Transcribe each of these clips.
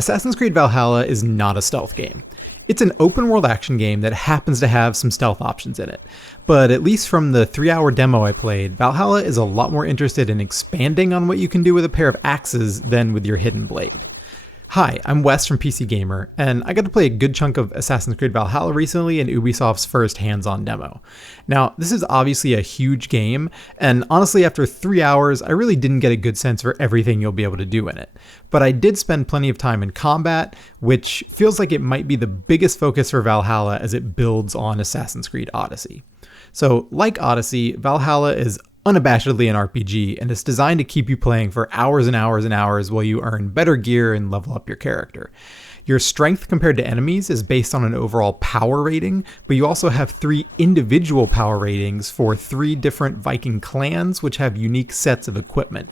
Assassin's Creed Valhalla is not a stealth game. It's an open-world action game that happens to have some stealth options in it. But at least from the 3-hour demo I played, Valhalla is a lot more interested in expanding on what you can do with a pair of axes than with your hidden blade. Hi, I'm Wes from PC Gamer, and I got to play a good chunk of Assassin's Creed Valhalla recently in Ubisoft's first hands-on demo. Now, this is obviously a huge game, and honestly after 3 hours, I really didn't get a good sense for everything you'll be able to do in it. But I did spend plenty of time in combat, which feels like it might be the biggest focus for Valhalla as it builds on Assassin's Creed Odyssey. So, like Odyssey, Valhalla is unabashedly an RPG, and it's designed to keep you playing for hours and hours and hours while you earn better gear and level up your character. Your strength compared to enemies is based on an overall power rating, but you also have 3 individual power ratings for 3 different Viking clans which have unique sets of equipment.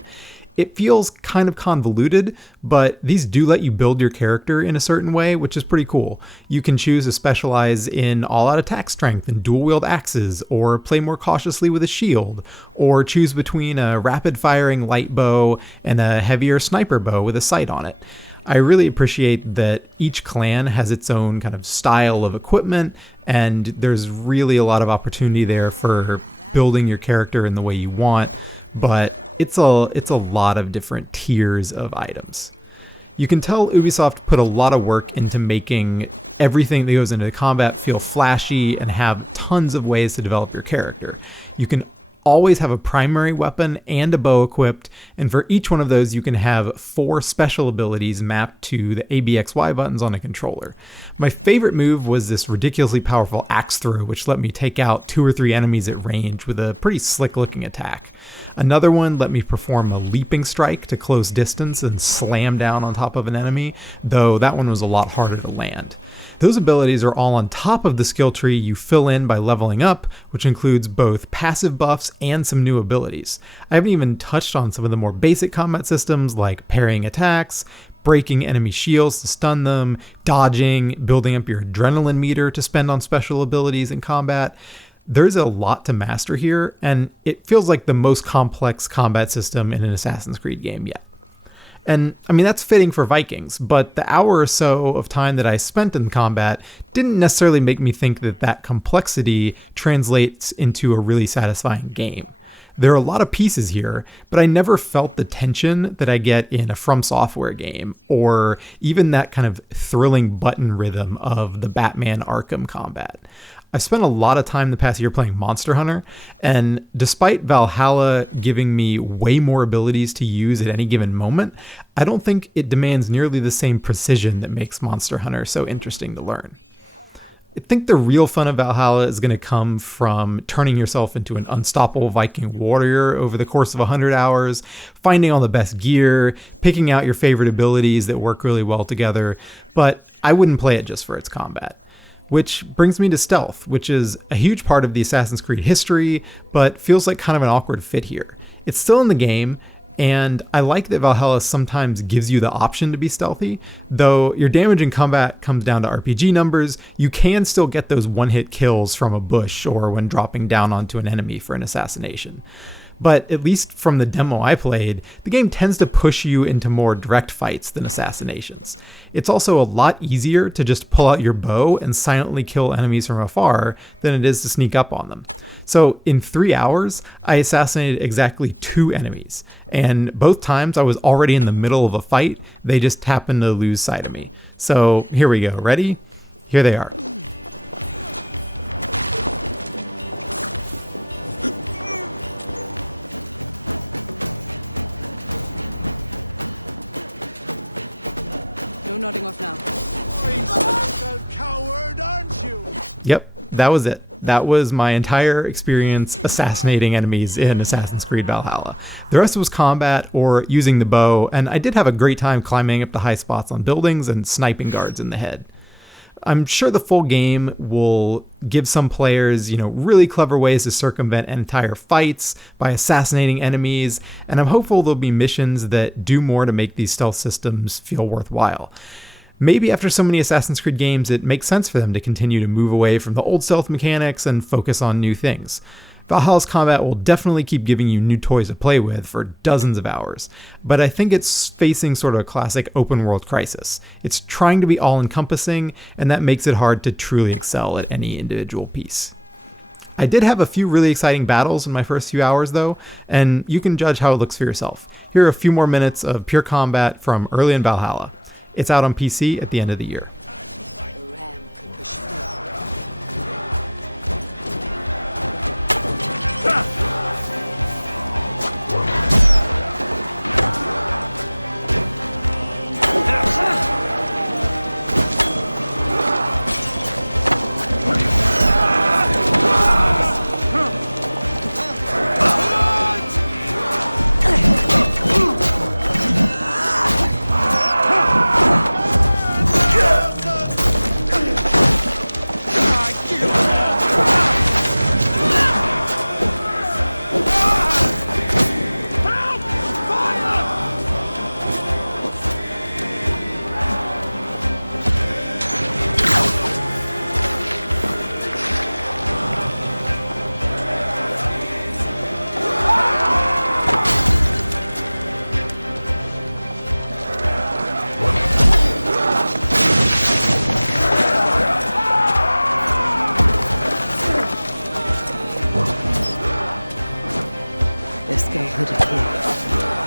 It feels kind of convoluted, but these do let you build your character in a certain way, which is pretty cool. You can choose to specialize in all-out attack strength and dual-wield axes, or play more cautiously with a shield, or choose between a rapid-firing light bow and a heavier sniper bow with a sight on it. I really appreciate that each clan has its own kind of style of equipment, and there's really a lot of opportunity there for building your character in the way you want. But it's a lot of different tiers of items. You can tell Ubisoft put a lot of work into making everything that goes into the combat feel flashy and have tons of ways to develop your character. You can always have a primary weapon and a bow equipped, and for each one of those you can have 4 special abilities mapped to the ABXY buttons on a controller. My favorite move was this ridiculously powerful axe throw, which let me take out 2 or 3 enemies at range with a pretty slick looking attack. Another one let me perform a leaping strike to close distance and slam down on top of an enemy, though that one was a lot harder to land. Those abilities are all on top of the skill tree you fill in by leveling up, which includes both passive buffs and some new abilities. I haven't even touched on some of the more basic combat systems like parrying attacks, breaking enemy shields to stun them, dodging, building up your adrenaline meter to spend on special abilities in combat. There's a lot to master here, and it feels like the most complex combat system in an Assassin's Creed game yet. And I mean, that's fitting for Vikings, but the hour or so of time that I spent in combat didn't necessarily make me think that that complexity translates into a really satisfying game. There are a lot of pieces here, but I never felt the tension that I get in a From Software game, or even that kind of thrilling button rhythm of the Batman Arkham combat. I've spent a lot of time the past year playing Monster Hunter, and despite Valhalla giving me way more abilities to use at any given moment, I don't think it demands nearly the same precision that makes Monster Hunter so interesting to learn. I think the real fun of Valhalla is going to come from turning yourself into an unstoppable Viking warrior over the course of 100 hours, finding all the best gear, picking out your favorite abilities that work really well together, but I wouldn't play it just for its combat. Which brings me to stealth, which is a huge part of the Assassin's Creed history, but feels like kind of an awkward fit here. It's still in the game, and I like that Valhalla sometimes gives you the option to be stealthy. Though your damage in combat comes down to RPG numbers, you can still get those one-hit kills from a bush or when dropping down onto an enemy for an assassination. But at least from the demo I played, the game tends to push you into more direct fights than assassinations. It's also a lot easier to just pull out your bow and silently kill enemies from afar than it is to sneak up on them. So in 3 hours, I assassinated exactly 2 enemies, and both times I was already in the middle of a fight, they just happened to lose sight of me. So here we go, ready? Here they are. Nodding off now. A coward, aren't you? Yep, that was it. That was my entire experience assassinating enemies in Assassin's Creed Valhalla. The rest was combat or using the bow, and I did have a great time climbing up the high spots on buildings and sniping guards in the head. I'm sure the full game will give some players, really clever ways to circumvent entire fights by assassinating enemies, and I'm hopeful there'll be missions that do more to make these stealth systems feel worthwhile. Maybe after so many Assassin's Creed games, it makes sense for them to continue to move away from the old stealth mechanics and focus on new things. Valhalla's combat will definitely keep giving you new toys to play with for dozens of hours, but I think it's facing sort of a classic open world crisis. It's trying to be all-encompassing, and that makes it hard to truly excel at any individual piece. I did have a few really exciting battles in my first few hours though, and you can judge how it looks for yourself. Here are a few more minutes of pure combat from early in Valhalla. It's out on PC at the end of the year. Let's go, little kid.